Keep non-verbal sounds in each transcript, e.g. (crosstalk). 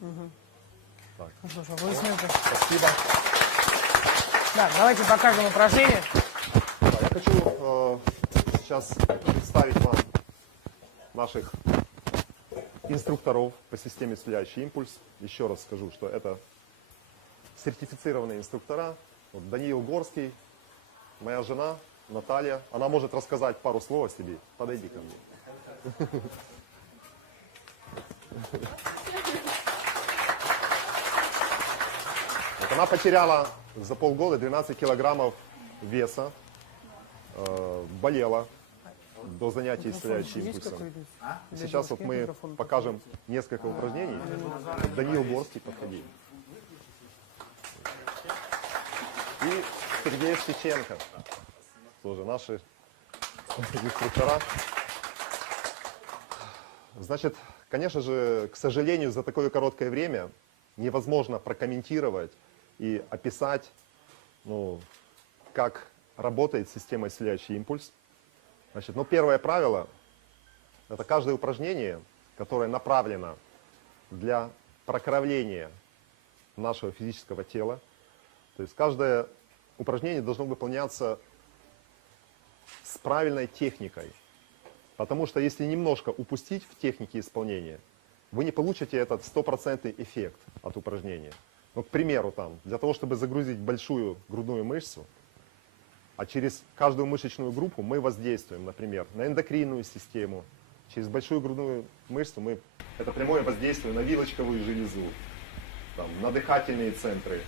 Так. Ну что ж, аплодисменты. Спасибо. Да, давайте покажем упражнение. Да, я хочу э, сейчас представить вам наших инструкторов по системе «Исцеляющий импульс». Еще раз скажу, что это сертифицированные инструктора. Вот Даниил Горский, моя жена Наталья. Она может рассказать пару слов о себе. Подойди ко мне. Она потеряла за полгода 12 килограммов веса, э, болела до занятий исцеляющим Есть импульсом. какой-то? Сейчас вот мы покажем несколько упражнений. Даниил Горский, подходи. И Сергей Стеченко. Тоже наши инструктора. Значит, конечно же, к сожалению, за такое короткое время невозможно прокомментировать и описать, ну, как работает система исцеляющий импульс. Значит, ну, первое правило – это каждое упражнение, которое направлено для прокровления нашего физического тела. То есть каждое упражнение должно выполняться с правильной техникой. Потому что если немножко упустить в технике исполнения, вы не получите этот стопроцентный эффект от упражнения. Ну, к примеру, там, для того, чтобы загрузить большую грудную мышцу, а через каждую мышечную группу мы воздействуем, например, на эндокринную систему, через большую грудную мышцу мы, это прямое воздействие на вилочковую железу, там, на дыхательные центры,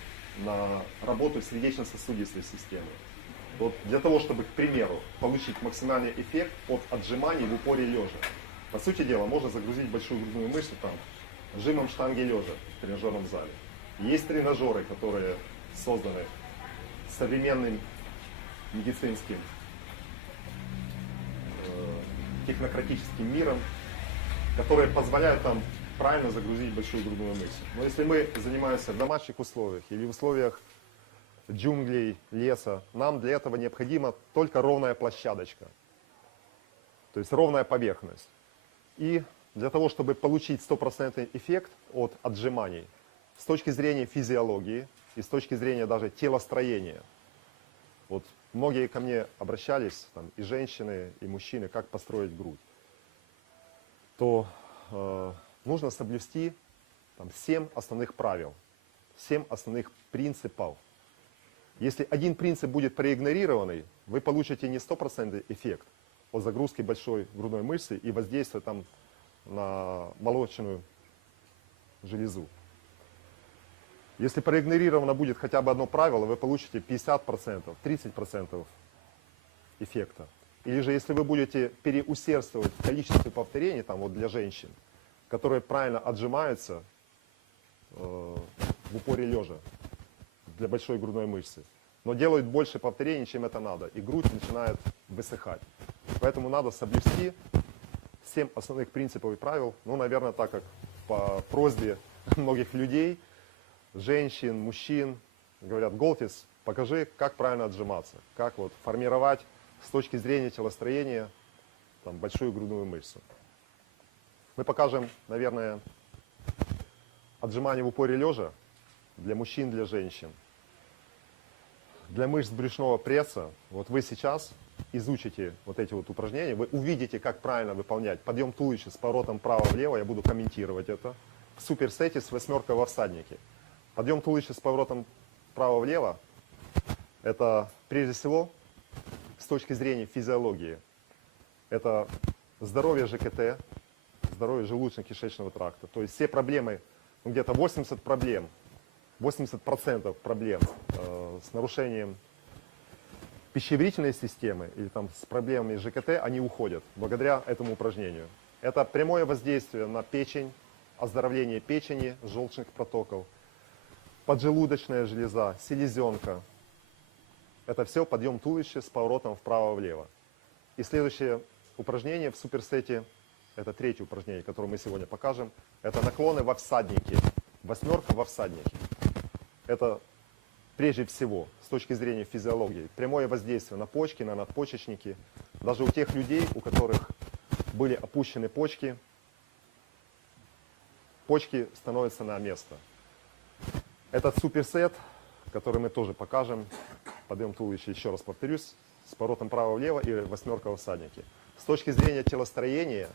на работу сердечно-сосудистой системы. Вот для того, чтобы, к примеру, получить максимальный эффект от отжиманий в упоре лежа. По сути дела, можно загрузить большую грудную мышцу там, жимом штанги лежа в тренажерном зале. Есть тренажеры, которые созданы современным медицинским э, технократическим миром, которые позволяют нам правильно загрузить большую грудную мышцу. Но если мы занимаемся в домашних условиях или в условиях джунглей, леса, нам для этого необходима только ровная площадочка, то есть ровная поверхность. И для того, чтобы получить стопроцентный эффект от отжиманий, с точки зрения физиологии и с точки зрения даже телостроения, вот многие ко мне обращались, там, и женщины, и мужчины, как построить грудь, то э, нужно соблюсти там, 7 основных правил, 7 основных принципов. Если один принцип будет проигнорированный, вы получите не стопроцентный эффект от загрузки большой грудной мышцы и воздействия там на молочную железу. Если проигнорировано будет хотя бы одно правило, вы получите 50%, 30% эффекта. Или же если вы будете переусердствовать в количестве повторений, там вот для женщин, которые правильно отжимаются э, в упоре лежа для большой грудной мышцы, но делают больше повторений, чем это надо, и грудь начинает высыхать. Поэтому надо соблюсти 7 основных принципов и правил, ну, наверное, так как по просьбе (laughs) многих людей, женщин, мужчин, говорят, Голтис, покажи, как правильно отжиматься, как вот формировать с точки зрения телостроения там, большую грудную мышцу. Мы покажем, наверное, отжимание в упоре лежа для мужчин, для женщин. Для мышц брюшного пресса, вот вы сейчас изучите вот эти вот упражнения, вы увидите, как правильно выполнять подъем туловища с поворотом право-влево, я буду комментировать это, в суперсете с восьмеркой во всаднике. Подъем туловища с поворотом право-влево, это прежде всего с точки зрения физиологии, это здоровье ЖКТ, здоровье желудочно-кишечного тракта. То есть все проблемы, ну, где-то 80 проблем, 80% проблем э, с нарушением пищеварительной системы или там с проблемами ЖКТ, они уходят благодаря этому упражнению. Это прямое воздействие на печень, оздоровление печени, желчных протоков, поджелудочная железа, селезенка. Это все подъем туловища с поворотом вправо-влево. И следующее упражнение в суперсете, это третье упражнение, которое мы сегодня покажем, это наклоны во всаднике. Восьмерка во всаднике. Это прежде всего, с точки зрения физиологии, прямое воздействие на почки, на надпочечники. Даже у тех людей, у которых были опущены почки, почки становятся на место. Этот суперсет, который мы тоже покажем, подъем туловища, еще раз повторюсь, с поворотом право-влево и восьмерка в всаднике. С точки зрения телостроения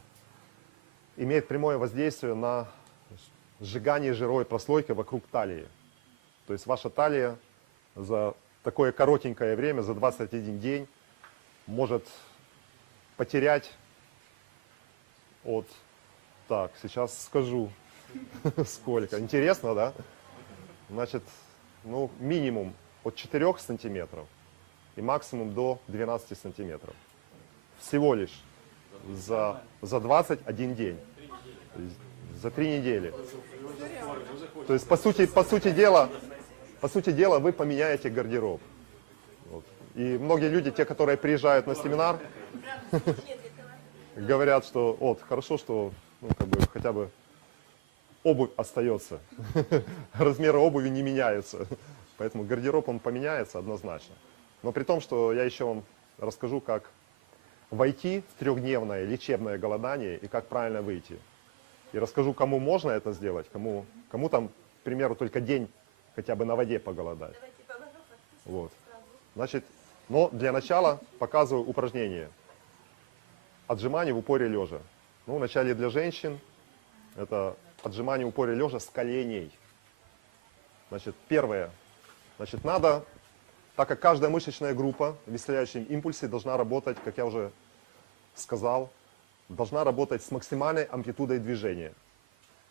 имеет прямое воздействие на сжигание жировой прослойки вокруг талии. То есть ваша талия за такое коротенькое время, за 21 день, может потерять от... Так, сейчас скажу, (laughs) сколько. Интересно, да? Значит, ну, минимум от 4 сантиметров и максимум до 12 сантиметров. Всего лишь за, за 21 день. За три недели. То есть, по сути, по сути дела, по сути дела, вы поменяете гардероб. Вот. И многие люди, те, которые приезжают на семинар, (laughs) говорят, что вот, хорошо, что ну, как бы, хотя бы обувь остается. (laughs) Размеры обуви не меняются. Поэтому гардероб он поменяется однозначно. Но при том, что я еще вам расскажу, как войти в трехдневное лечебное голодание и как правильно выйти. И расскажу, кому можно это сделать, кому, кому там, к примеру, только день хотя бы на воде поголодать. Вот. Значит, но для начала показываю упражнение. Отжимание в упоре лежа. Ну, вначале для женщин это отжимание в упоре лежа с коленей. Значит, первое. Значит, надо, так как каждая мышечная группа в исцеляющем импульсе должна работать, как я уже сказал, должна работать с максимальной амплитудой движения.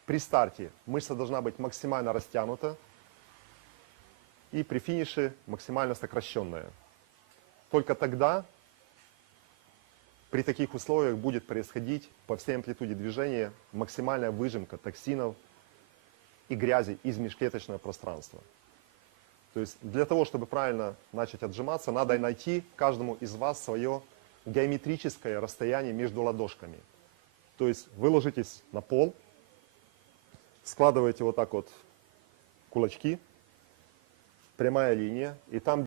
При старте мышца должна быть максимально растянута и при финише максимально сокращенная. Только тогда при таких условиях будет происходить по всей амплитуде движения максимальная выжимка токсинов и грязи из межклеточного пространства. То есть для того, чтобы правильно начать отжиматься, надо найти каждому из вас свое геометрическое расстояние между ладошками. То есть вы ложитесь на пол, складываете вот так вот кулачки, прямая линия, и там